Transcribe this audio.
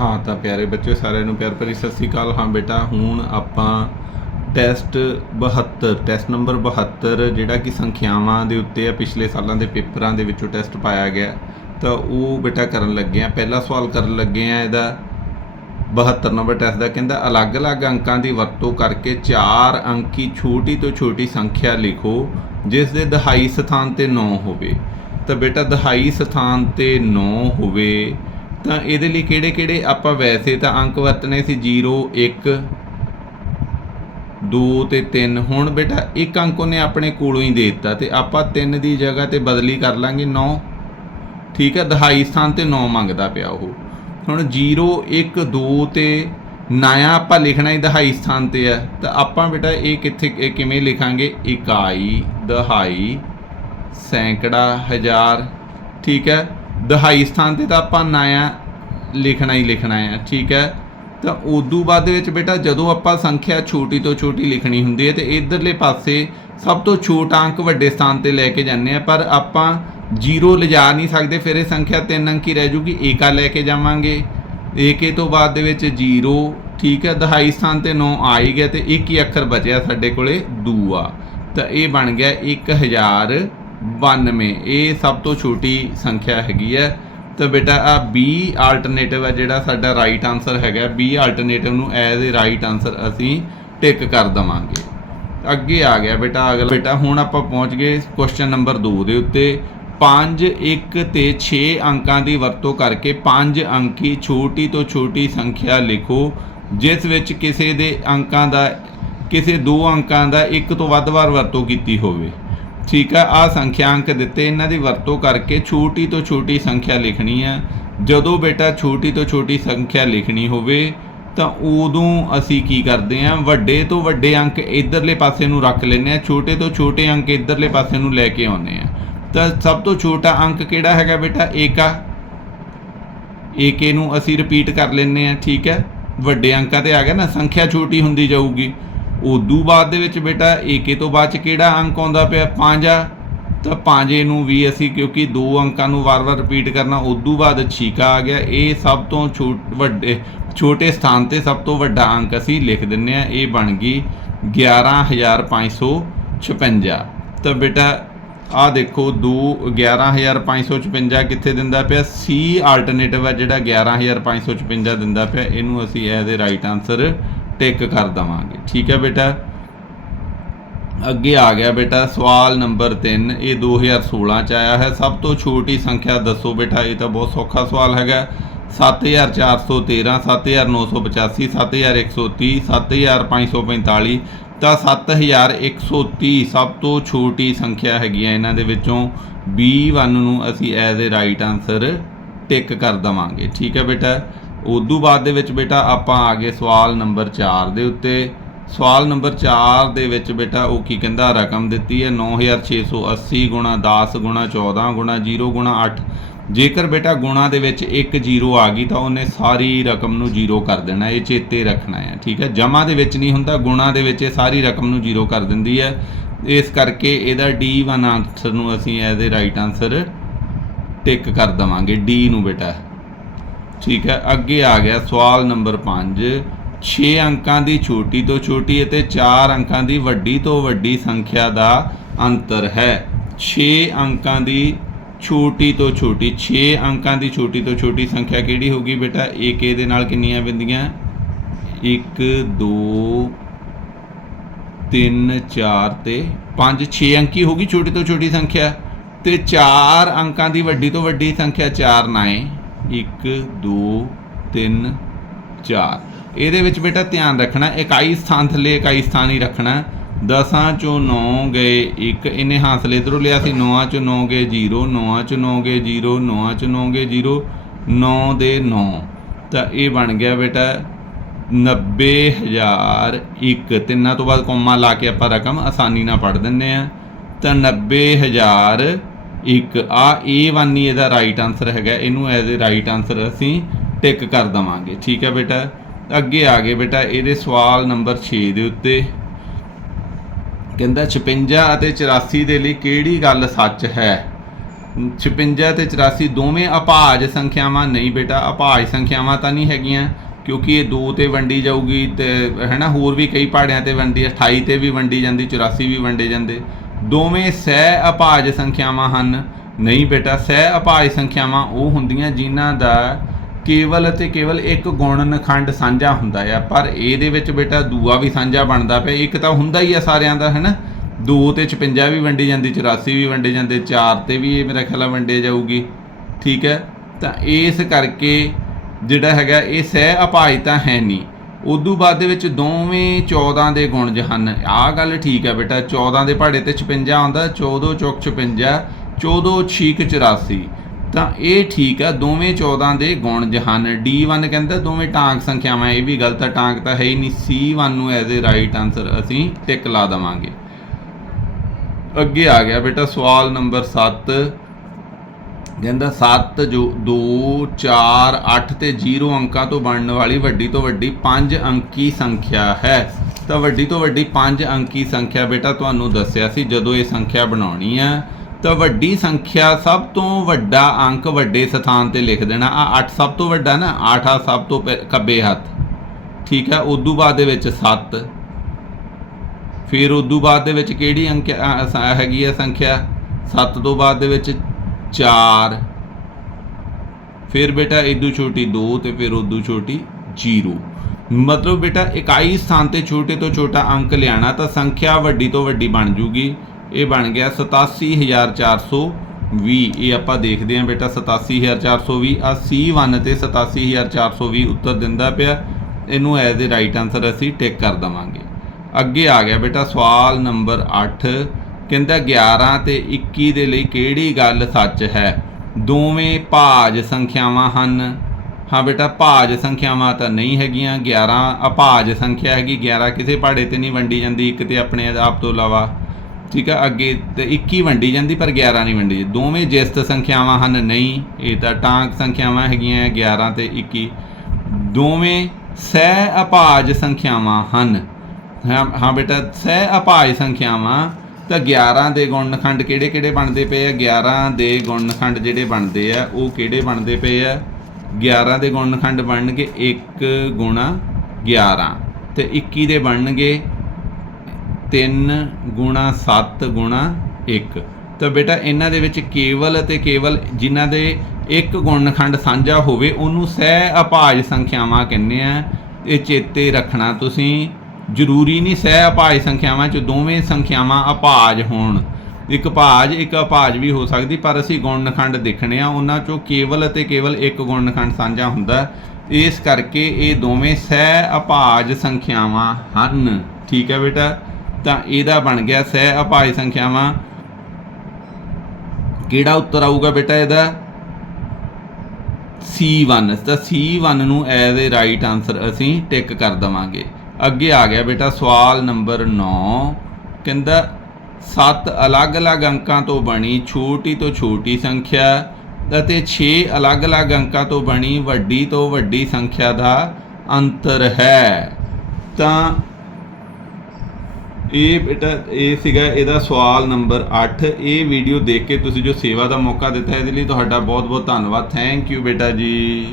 ਹਾਂ ਤਾਂ ਪਿਆਰੇ ਬੱਚਿਓ, ਸਾਰਿਆਂ ਨੂੰ ਪਿਆਰ ਭਰੀ ਸਤਿ ਸ੍ਰੀ ਅਕਾਲ। ਹਾਂ ਬੇਟਾ, ਹੁਣ ਆਪਾਂ ਟੈਸਟ 72 ਟੈਸਟ ਨੰਬਰ 72 ਜਿਹੜਾ ਕਿ ਸੰਖਿਆਵਾਂ ਦੇ ਉੱਤੇ ਆ, ਪਿਛਲੇ ਸਾਲਾਂ ਦੇ ਪੇਪਰਾਂ ਦੇ ਵਿੱਚੋਂ ਟੈਸਟ ਪਾਇਆ ਗਿਆ। ਤਾਂ ਉਹ ਬੇਟਾ ਕਰਨ ਲੱਗੇ ਆ। ਪਹਿਲਾ ਸਵਾਲ ਕਰਨ ਲੱਗੇ ਆ ਇਹਦਾ। 72 ਨੰਬਰ ਟੈਸਟ ਦਾ ਕਹਿੰਦਾ, ਅਲੱਗ-ਅਲੱਗ ਅੰਕਾਂ ਦੀ ਵਰਤੋਂ ਕਰਕੇ ਚਾਰ ਅੰਕੀ ਛੋਟੀ ਤੋਂ ਛੋਟੀ ਸੰਖਿਆ ਲਿਖੋ, ਜਿਸ ਦੇ ਦਹਾਈ ਸਥਾਨ ਤੇ 9 ਹੋਵੇ। ਤਾਂ ਬੇਟਾ, ਦਹਾਈ ਸਥਾਨ ਤੇ 9 ਹੋਵੇ ਤਾਂ ਇਹਦੇ ਲਈ ਕਿਹੜੇ-ਕਿਹੜੇ ਆਪਾਂ ਵੈਸੇ ਤਾਂ ਅੰਕ ਵਰਤਨੇ ਸੀ 0 1 2 ਤੇ 3 ਹੁਣ ਬੇਟਾ ਇੱਕ ਅੰਕ ਉਹਨੇ ਆਪਣੇ ਕੋਲੋਂ ਹੀ ਦੇ ਦਿੱਤਾ ਤੇ ਆਪਾਂ 3 ਦੀ ਜਗ੍ਹਾ ਤੇ ਬਦਲੀ ਕਰ ਲਾਂਗੇ 9 ਠੀਕ ਹੈ, ਦਹਾਈ ਸਥਾਨ ਤੇ 9 ਮੰਗਦਾ ਪਿਆ ਉਹ। ਹੁਣ 0 1 2 ਤੇ ਨਾਇਆ ਆਪਾਂ ਲਿਖਣਾ ਹੀ ਦਹਾਈ ਸਥਾਨ ਤੇ ਹੈ ਤਾਂ ਆਪਾਂ ਬੇਟਾ ਇਹ ਕਿੱਥੇ, ਇਹ ਕਿਵੇਂ ਲਿਖਾਂਗੇ? ਇਕਾਈ, ਦਹਾਈ, ਸੈਂਕੜਾ, ਹਜ਼ਾਰ। ਠੀਕ ਹੈ ਦਹਾਈ ਸਥਾਨ ਤੇ ਤਾਂ ਆਪਾਂ ਨਇਆ ਲਿਖਣਾ ਹੀ ਲਿਖਣਾ ਹੈ ਠੀਕ ਹੈ? ਤਾਂ ਉਦੋਂ ਬਾਅਦ ਦੇ ਵਿੱਚ ਬੇਟਾ ਜਦੋਂ ਆਪਾਂ ਸੰਖਿਆ ਛੋਟੀ ਤੋਂ ਛੋਟੀ ਲਿਖਣੀ ਹੁੰਦੀ ਹੈ ਤੇ ਇਧਰਲੇ ਪਾਸੇ ਸਭ ਤੋਂ ਛੋਟਾ ਅੰਕ ਵੱਡੇ ਸਥਾਨ ਤੇ ਲੈ ਕੇ ਜਾਂਦੇ ਆ ਪਰ ਆਪਾਂ ਜੀਰੋ ਲਿਜਾ ਨਹੀਂ ਸਕਦੇ, ਫਿਰ ਇਹ ਸੰਖਿਆ 3 ਅੰਕੀ ਰਹਿ ਜੂਗੀ ਏਕਾ ਲੈ ਕੇ ਜਾਵਾਂਗੇ। ਏਕੇ ਤੋਂ ਬਾਅਦ ਦੇ ਵਿੱਚ ਜੀਰੋ, ਠੀਕ ਹੈ? ਦਹਾਈ ਸਥਾਨ ਤੇ 9 ਆ ਹੀ ਗਿਆ ਤੇ ਇੱਕ ਹੀ ਅੱਖਰ ਬਚਿਆ ਸਾਡੇ ਕੋਲੇ ਦੂਆ। ਤਾਂ ਇਹ ਬਣ ਗਿਆ 1092 ਇਹ ਸਭ ਤੋਂ ਛੋਟੀ ਸੰਖਿਆ ਹੈਗੀ ਹੈ। ਤਾਂ ਬੇਟਾ, ਆ B ਆਲਟਰਨੇਟਿਵ ਹੈ ਜਿਹੜਾ ਸਾਡਾ ਰਾਈਟ ਆਨਸਰ ਹੈਗਾ। B ਆਲਟਰਨੇਟਿਵ ਨੂੰ ਐਜ਼ ਅ ਰਾਈਟ ਆਨਸਰ ਅਸੀਂ ਟਿਕ ਕਰ ਦਵਾਂਗੇ। ਅੱਗੇ ਆ ਗਿਆ ਬੇਟਾ, ਅਗਲਾ। ਬੇਟਾ, ਹੁਣ ਆਪਾਂ ਪਹੁੰਚ ਗਏ ਕੁਐਸਚਨ ਨੰਬਰ 2 ਦੇ ਉੱਤੇ। 5 1 ਤੇ 6 ਅੰਕਾਂ ਦੀ ਵਰਤੋਂ ਕਰਕੇ 5 ਅੰਕੀ ਛੋਟੀ ਤੋਂ ਛੋਟੀ ਸੰਖਿਆ ਲਿਖੋ, ਜਿਸ ਵਿੱਚ ਕਿਸੇ ਦੇ ਅੰਕਾਂ ਦਾ, ਕਿਸੇ ਦੋ ਅੰਕਾਂ ਦਾ ਇੱਕ ਤੋਂ ਵੱਧ ਵਾਰ ਵਰਤੋਂ ਕੀਤੀ ਹੋਵੇ। ਠੀਕ ਆ ਆ ਸੰਖਿਆ ਅੰਕ ਦਿੱਤੇ, ਇਹਨਾਂ ਦੀ ਵਰਤੋਂ ਕਰਕੇ ਛੋਟੀ ਤੋਂ ਛੋਟੀ ਸੰਖਿਆ ਲਿਖਣੀ ਆ ਜਦੋਂ ਬੇਟਾ ਛੋਟੀ ਤੋਂ ਛੋਟੀ ਸੰਖਿਆ ਲਿਖਣੀ ਹੋਵੇ, ਤਾਂ ਉਦੋਂ ਅਸੀਂ ਕੀ ਕਰਦੇ ਹਾਂ, ਵੱਡੇ ਤੋਂ ਵੱਡੇ ਅੰਕ ਇਧਰਲੇ ਪਾਸੇ ਨੂੰ ਰੱਖ ਲੈਂਦੇ ਆ ਛੋਟੇ ਤੋਂ ਛੋਟੇ ਅੰਕ ਇਧਰਲੇ ਪਾਸੇ ਨੂੰ ਲੈ ਕੇ ਆਉਂਦੇ ਆ ਤਾਂ ਸਭ ਤੋਂ ਛੋਟਾ ਅੰਕ ਕਿਹੜਾ ਹੈਗਾ ਬੇਟਾ? ਏਕਾ ਏਕੇ ਨੂੰ ਅਸੀਂ ਰਿਪੀਟ ਕਰ ਲੈਂਦੇ ਆ ਠੀਕ ਹੈ। ਵੱਡੇ ਅੰਕਾਂ ਤੇ ਆ ਗਿਆ ਨਾ, ਸੰਖਿਆ ਛੋਟੀ ਹੁੰਦੀ ਜਾਊਗੀ। ਉਦੋਂ ਬਾਅਦ ਦੇ ਵਿੱਚ ਬੇਟਾ, ਏਕੇ ਤੋਂ ਬਾਅਦ ਚ ਕਿਹੜਾ ਅੰਕ ਆਉਂਦਾ ਪਿਆ? 5 ਆ। ਤਾਂ ਪਾਂਜੇ ਨੂੰ ਵੀ ਅਸੀਂ, ਕਿਉਂਕਿ ਦੋ ਅੰਕਾਂ ਨੂੰ ਵਾਰ-ਵਾਰ ਰਿਪੀਟ ਕਰਨਾ, ਉਦੋਂ ਬਾਅਦ ਛੀਕਾ ਆ ਗਿਆ। ਇਹ ਸਭ ਤੋਂ ਛੋਟ, ਵੱਡੇ, ਛੋਟੇ ਸਥਾਨ ਤੇ ਸਭ ਤੋਂ ਵੱਡਾ ਅੰਕ ਅਸੀਂ ਲਿਖ ਦਿੰਨੇ ਆ ਇਹ ਬਣ ਗਈ 11556 ਤਾਂ ਬੇਟਾ ਆ ਦੇਖੋ 2 11556 ਕਿੱਥੇ ਦਿੰਦਾ ਪਿਆ? ਸੀ ਆਲਟਰਨੇਟਿਵ ਹੈ ਜਿਹੜਾ 11556 ਦਿੰਦਾ ਪਿਆ। ਇਹਨੂੰ ਅਸੀਂ as a right answer tick ਕਰ ਦਵਾਂਗੇ। ਠੀਕ ਹੈ ਬੇਟਾ? ਅੱਗੇ ਆ ਗਿਆ ਬੇਟਾ, ਸਵਾਲ ਨੰਬਰ 3 ਇਹ 2016 ਚ ਆਇਆ ਹੈ। ਸਭ ਤੋਂ ਛੋਟੀ ਸੰਖਿਆ ਦੱਸੋ ਬੇਟਾ, ਇਹ ਤਾਂ ਬਹੁਤ ਸੌਖਾ ਸਵਾਲ ਹੈਗਾ। 7413 7985 7130 7545 ਤਾਂ 7130 ਸਭ ਤੋਂ ਛੋਟੀ ਸੰਖਿਆ ਹੈਗੀ ਹੈ ਇਹਨਾਂ ਦੇ ਵਿੱਚੋਂ B1 ਨੂੰ ਅਸੀਂ as a right answer tick ਕਰ ਦਵਾਂਗੇ। ਠੀਕ ਹੈ ਬੇਟਾ? ਉਦੋਂ ਬਾਅਦ ਦੇ ਵਿੱਚ ਬੇਟਾ ਆਪਾਂ ਆ ਗਏ ਸਵਾਲ ਨੰਬਰ 4 ਦੇ ਉੱਤੇ। ਸਵਾਲ ਨੰਬਰ 4 ਦੇ ਵਿੱਚ ਬੇਟਾ ਉਹ ਕੀ ਕਹਿੰਦਾ? ਰਕਮ ਦਿੱਤੀ ਹੈ 9680 ਗੁਣਾ 10 ਗੁਣਾ 14 ਗੁਣਾ 0 ਗੁਣਾ 8 ਜੇਕਰ ਬੇਟਾ ਗੁਣਾ ਦੇ ਵਿੱਚ ਇੱਕ 0 ਆ ਗਈ ਤਾਂ ਉਹਨੇ ਸਾਰੀ ਰਕਮ ਨੂੰ 0 ਕਰ ਦੇਣਾ, ਇਹ ਚੇਤੇ ਰੱਖਣਾ ਹੈ, ਠੀਕ ਹੈ? ਜਮਾ ਦੇ ਵਿੱਚ ਨਹੀਂ ਹੁੰਦਾ, ਗੁਣਾ ਦੇ ਵਿੱਚ ਇਹ ਸਾਰੀ ਰਕਮ ਨੂੰ 0 ਕਰ ਦਿੰਦੀ ਹੈ। ਇਸ ਕਰਕੇ ਇਹਦਾ D1 ਆਨਸਰ ਨੂੰ ਅਸੀਂ as a right answer tick ਕਰ ਦਵਾਂਗੇ, D ਨੂੰ ਬੇਟਾ। ਠੀਕ ਹੈ, ਅੱਗੇ ਆ ਗਿਆ ਸਵਾਲ ਨੰਬਰ 5 6 ਅੰਕਾਂ ਦੀ ਛੋਟੀ ਤੋਂ ਛੋਟੀ ਅਤੇ 4 ਅੰਕਾਂ ਦੀ ਵੱਡੀ ਤੋਂ ਵੱਡੀ ਸੰਖਿਆ ਦਾ ਅੰਤਰ ਹੈ। 6 ਅੰਕਾਂ ਦੀ ਛੋਟੀ ਤੋਂ ਛੋਟੀ 6 ਅੰਕਾਂ ਦੀ ਛੋਟੀ ਤੋਂ ਛੋਟੀ ਸੰਖਿਆ ਕਿਹੜੀ ਹੋਗੀ ਬੇਟਾ? ਇੱਕ ਦੇ ਨਾਲ ਕਿੰਨੀਆਂ ਬਿੰਦੀਆਂ 1 2 3 4 ਤੇ 5 6 ਅੰਕੀ ਹੋਗੀ ਛੋਟੀ ਤੋਂ ਛੋਟੀ ਸੰਖਿਆ ਤੇ 4 ਅੰਕਾਂ ਦੀ ਵੱਡੀ ਤੋਂ ਵੱਡੀ ਸੰਖਿਆ 4 9 1 2 3 4 ਇਹਦੇ ਵਿੱਚ ਬੇਟਾ ਧਿਆਨ ਰੱਖਣਾ, ਇਕਾਈ ਸਥਾਨ ਥੱਲੇ ਇਕਾਈ ਸਥਾਨ ਹੀ ਰੱਖਣਾ। ਦਸਾਂ ਚੋਂ 9 ਗਏ 1 ਇਹਨੇ ਹਾਸਲ ਇਧਰੋਂ ਲਿਆ ਸੀ। 9 ਚੋਂ 9 ਗਏ 0 9 ਚੋਂ 9 ਗਏ 0 9 ਚੋਂ 9 ਗਏ 0 9 ਦੇ 9 ਤਾਂ ਇਹ ਬਣ ਗਿਆ ਬੇਟਾ 90001 ਤਿੰਨਾਂ ਤੋਂ ਬਾਅਦ ਕੋਮਾ ਲਾ ਕੇ ਆਪਾਂ ਰਕਮ ਆਸਾਨੀ ਨਾਲ ਪੜ ਦਿੰਨੇ ਆ ਤਾਂ 90001 ਇੱਕ ਆ A1 ਹੀ e ਇਹਦਾ ਰਾਈਟ ਆਨਸਰ ਹੈਗਾ। ਇਹਨੂੰ ਐਜ਼ ਅ ਰਾਈਟ ਆਨਸਰ ਅਸੀਂ ਟਿਕ ਕਰ ਦਵਾਂਗੇ। ਠੀਕ ਹੈ ਬੇਟਾ? ਅੱਗੇ ਆ ਗਏ ਬੇਟਾ, ਇਹਦੇ ਸਵਾਲ ਨੰਬਰ 6 ਦੇ ਉੱਤੇ। ਕਹਿੰਦਾ 56 ਅਤੇ 84 ਦੇ ਲਈ ਕਿਹੜੀ ਗੱਲ ਸੱਚ ਹੈ? 56 ਤੇ 84 ਦੋਵੇਂ ਅਭਾਜ ਸੰਖਿਆਵਾਂ। ਨਹੀਂ ਬੇਟਾ ਅਭਾਜ ਸੰਖਿਆਵਾਂ ਤਾਂ ਨਹੀਂ ਹੈਗੀਆਂ, ਕਿਉਂਕਿ ਇਹ 2 ਤੇ ਵੰਡੀ ਜਾਊਗੀ ਤੇ, ਹੈਨਾ, ਹੋਰ ਵੀ ਕਈ ਪਹਾੜਿਆਂ ਤੇ ਵੰਡੀ 28 ਤੇ ਵੀ ਵੰਡੀ ਜਾਂਦੀ 84 ਵੀ ਵੰਡੇ ਜਾਂਦੇ। ਦੋਵੇਂ ਸਹਿ ਅਭਾਜ ਸੰਖਿਆਵਾਂ ਹਨ। ਨਹੀਂ ਬੇਟਾ, ਸਹਿ ਅਭਾਜ ਸੰਖਿਆਵਾਂ ਉਹ ਹੁੰਦੀਆਂ ਜਿਨ੍ਹਾਂ ਦਾ ਕੇਵਲ ਅਤੇ ਕੇਵਲ ਇੱਕ ਗੁਣਨਖੰਡ ਸਾਂਝਾ ਹੁੰਦਾ ਆ। ਪਰ ਇਹਦੇ ਵਿੱਚ ਬੇਟਾ ਦੂਆ ਵੀ ਸਾਂਝਾ ਬਣਦਾ ਪਿਆ। ਇੱਕ ਤਾਂ ਹੁੰਦਾ ਹੀ ਆ ਸਾਰਿਆਂ ਦਾ, ਹੈਨਾ? 2 ਤੇ 56 ਵੀ ਵੰਡੀ ਜਾਂਦੀ 84 ਵੀ ਵੰਡੇ ਜਾਂਦੇ 4 ਤੇ ਵੀ ਇਹ ਮੇਰਾ ਖਿਆਲ ਆ ਵੰਡੇ ਜਾਊਗੀ। ਠੀਕ ਹੈ? ਤਾਂ ਇਸ ਕਰਕੇ ਜਿਹੜਾ ਹੈਗਾ, ਇਹ ਸਹਿ ਅਪਾਜ ਤਾਂ ਹੈ ਨਹੀਂ। ਉਦੋਂ ਬਾਅਦ ਦੇ ਵਿੱਚ ਦੋਵੇਂ 14 ਦੇ ਗੁਣਜ ਹਨ ਆਹ ਗੱਲ ਠੀਕ ਹੈ ਬੇਟਾ 14 ਦੇ ਪਹਾੜੇ ਤੇ 56 ਆਉਂਦਾ 14 ਚੌਕ 56 14 ਛੀਕ 84 ਤਾਂ ਇਹ ਠੀਕ ਆ ਦੋਵੇਂ 14 ਦੇ ਗੁਣਜ ਜ ਹਨ D1 ਕਹਿੰਦਾ ਦੋਵੇਂ ਟਾਂਕ ਸੰਖਿਆਵਾਂ, ਇਹ ਵੀ ਗਲਤ ਆ ਟਾਂਕ ਤਾਂ ਹੈ ਹੀ ਨਹੀਂ। C1 ਨੂੰ ਐਜ਼ ਅ ਰਾਈਟ ਆਨਸਰ ਅਸੀਂ ਟਿਕ ਲਾ ਦਵਾਂਗੇ। ਅੱਗੇ ਆ ਗਿਆ ਬੇਟਾ ਸਵਾਲ ਨੰਬਰ 7 ਕਹਿੰਦਾ 7 ਜੋ 2 4 8 ਤੇ 0 ਅੰਕਾਂ ਤੋਂ ਬਣਨ ਵਾਲੀ ਵੱਡੀ ਤੋਂ ਵੱਡੀ 5 ਅੰਕੀ ਸੰਖਿਆ ਹੈ। ਤਾਂ ਵੱਡੀ ਤੋਂ ਵੱਡੀ 5 ਅੰਕੀ ਸੰਖਿਆ ਬੇਟਾ ਤੁਹਾਨੂੰ ਦੱਸਿਆ ਸੀ, ਜਦੋਂ ਇਹ ਸੰਖਿਆ ਬਣਾਉਣੀ ਹੈ, ਤਾਂ ਵੱਡੀ ਸੰਖਿਆ ਸਭ ਤੋਂ ਵੱਡਾ ਅੰਕ ਵੱਡੇ ਸਥਾਨ ਤੇ ਲਿਖ ਦੇਣਾ। ਆ 8 ਸਭ ਤੋਂ ਵੱਡਾ ਨਾ 8 ਆ ਸਭ ਤੋਂ ਪਹਿ- ਖੱਬੇ ਹੱਥ। ਠੀਕ ਹੈ, ਉਦੋਂ ਬਾਅਦ ਦੇ ਵਿੱਚ 7 ਫਿਰ ਉਦੋਂ ਬਾਅਦ ਦੇ ਵਿੱਚ ਕਿਹੜੀ ਅੰਕ ਹੈਗੀ ਹੈ ਸੰਖਿਆ? 7 ਤੋਂ ਬਾਅਦ ਦੇ ਵਿੱਚ 4 ਫਿਰ ਬੇਟਾ ਇਦੋਂ ਛੋਟੀ 2 ਤੇ ਫਿਰ ਉਦੋਂ ਛੋਟੀ 0 ਮਤਲਬ ਬੇਟਾ ਇਕਾਈ ਸਥਾਨ ਤੇ ਛੋਟੇ ਤੋਂ ਛੋਟਾ ਅੰਕ ਲਿਆਣਾ ਤਾਂ ਸੰਖਿਆ ਵੱਡੀ ਤੋਂ ਵੱਡੀ ਬਣ ਜੂਗੀ। ਇਹ ਬਣ ਗਿਆ 87420 ਇਹ ਆਪਾਂ ਦੇਖਦੇ ਹਾਂ ਬੇਟਾ 87420 ਆ C1 ਤੇ 87420 ਉੱਤਰ ਦਿੰਦਾ ਪਿਆ। ਇਹਨੂੰ ਐਜ਼ ਅ ਰਾਈਟ ਆਨਸਰ ਅਸੀਂ ਟਿਕ ਕਰ ਦਵਾਂਗੇ। ਅੱਗੇ ਆ ਗਿਆ ਬੇਟਾ ਸਵਾਲ ਨੰਬਰ 8 ਕਹਿੰਦਾ 11 ਤੇ 21 ਦੇ ਲਈ ਕਿਹੜੀ ਗੱਲ ਸੱਚ ਹੈ? ਦੋਵੇਂ ਭਾਜ ਸੰਖਿਆਵਾਂ ਹਨ। ਹਾਂ ਬੇਟਾ, ਭਾਜ ਸੰਖਿਆਵਾਂ ਤਾਂ ਨਹੀਂ ਹੈਗੀਆਂ। 11 ਅਭਾਜ ਸੰਖਿਆ ਹੈਗੀ। 11 ਕਿਸੇ ਪਹਾੜੇ ਤੇ ਨਹੀਂ ਵੰਡੀ ਜਾਂਦੀ, ਇੱਕ ਤੇ ਆਪਣੇ ਆਪ ਤੋਂ ਇਲਾਵਾ। ਠੀਕ ਆ, ਅੱਗੇ ਤੇ 21 ਵੰਡੀ ਜਾਂਦੀ, ਪਰ 11 ਨਹੀਂ ਵੰਡੀ ਦੋਵੇਂ ਜਿਸਤ ਸੰਖਿਆਵਾਂ ਹਨ, ਨਹੀਂ, ਇਹ ਤਾਂ ਟਾਂਕ ਸੰਖਿਆਵਾਂ ਹੈਗੀਆਂ 11 ਤੇ 21 ਦੋਵੇਂ ਸਹਿ ਅਭਾਜ ਸੰਖਿਆਵਾਂ ਹਨ। ਹਾਂ ਬੇਟਾ, ਸਹਿ ਅਭਾਜ ਸੰਖਿਆਵਾਂ ਤਾਂ 11 ਦੇ ਗੁਣਨਖੰਡ ਕਿਹੜੇ ਕਿਹੜੇ ਬਣਦੇ ਪਏ ਆ? 11 ਦੇ ਗੁਣਨਖੰਡ ਜਿਹੜੇ ਬਣਦੇ ਆ, ਉਹ ਕਿਹੜੇ ਬਣਦੇ ਪਏ ਆ? 11 ਦੇ ਗੁਣਨਖੰਡ ਬਣਨਗੇ 1 ਗੁਣਾ 11 ਤੇ 21 ਦੇ ਬਣਨਗੇ 3 ਗੁਣਾ 7 ਗੁਣਾ 1 ਤਾਂ ਬੇਟਾ, ਇਹਨਾਂ ਦੇ ਵਿੱਚ ਕੇਵਲ ਅਤੇ ਕੇਵਲ ਜਿਨ੍ਹਾਂ ਦੇ ਇੱਕ ਗੁਣਨਖੰਡ ਸਾਂਝਾ ਹੋਵੇ, ਉਹਨੂੰ ਸਹਿ ਅਭਾਜ ਸੰਖਿਆਵਾਂ ਕਹਿੰਦੇ ਆ। ਇਹ ਚੇਤੇ ਰੱਖਣਾ ਤੁਸੀਂ। ਜ਼ਰੂਰੀ ਨਹੀਂ ਸਹਿ ਅਪਾਜ ਸੰਖਿਆਵਾਂ ਚ ਦੋਵੇਂ ਸੰਖਿਆਵਾਂ ਅਭਾਜ ਹੋਣ। ਇੱਕ ਭਾਜ, ਇੱਕ ਅਪਾਜ ਵੀ ਹੋ ਸਕਦੀ, ਪਰ ਅਸੀਂ ਗੁਣਨਖੰਡ ਦੇਖਣੇ ਆ, ਉਹਨਾਂ ਚੋਂ ਕੇਵਲ ਅਤੇ ਕੇਵਲ ਇੱਕ ਗੁਣਨਖੰਡ ਸਾਂਝਾ ਹੁੰਦਾ ਇਸ ਕਰਕੇ ਇਹ ਦੋਵੇਂ ਸਹਿ ਅਭਾਜ ਸੰਖਿਆਵਾਂ ਹਨ। ਠੀਕ ਹੈ ਬੇਟਾ? ਤਾਂ ਇਹਦਾ ਬਣ ਗਿਆ ਸਹਿ ਅਪਾਜ ਸੰਖਿਆਵਾਂ। ਕਿਹੜਾ ਉੱਤਰ ਆਊਗਾ ਬੇਟਾ ਇਹਦਾ? C1 ਤਾਂ C1 ਨੂੰ ਐਜ਼ ਅ ਰਾਈਟ ਆਨਸਰ ਅਸੀਂ ਟਿਕ ਕਰ ਦਵਾਂਗੇ। ਅੱਗੇ ਆ ਗਿਆ ਬੇਟਾ, ਸਵਾਲ ਨੰਬਰ 9 ਕਹਿੰਦਾ, ਸੱਤ ਅਲੱਗ-ਅਲੱਗ ਅੰਕਾਂ ਤੋਂ ਬਣੀ ਛੋਟੀ ਤੋਂ ਛੋਟੀ ਸੰਖਿਆ ਅਤੇ 6 ਅਲੱਗ-ਅਲੱਗ ਅੰਕਾਂ ਤੋਂ ਬਣੀ ਵੱਡੀ ਤੋਂ ਵੱਡੀ ਸੰਖਿਆ ਦਾ ਅੰਤਰ ਹੈ। ਤਾਂ ਇਹ ਬੇਟਾ, ਇਹ ਸੀਗਾ ਇਹਦਾ ਸਵਾਲ ਨੰਬਰ 8 ਇਹ ਵੀਡੀਓ ਦੇਖ ਕੇ ਤੁਸੀਂ ਜੋ ਸੇਵਾ ਦਾ ਮੌਕਾ ਦਿੱਤਾ, ਇਹਦੇ ਲਈ ਤੁਹਾਡਾ ਬਹੁਤ ਬਹੁਤ ਧੰਨਵਾਦ। ਥੈਂਕ ਯੂ ਬੇਟਾ ਜੀ।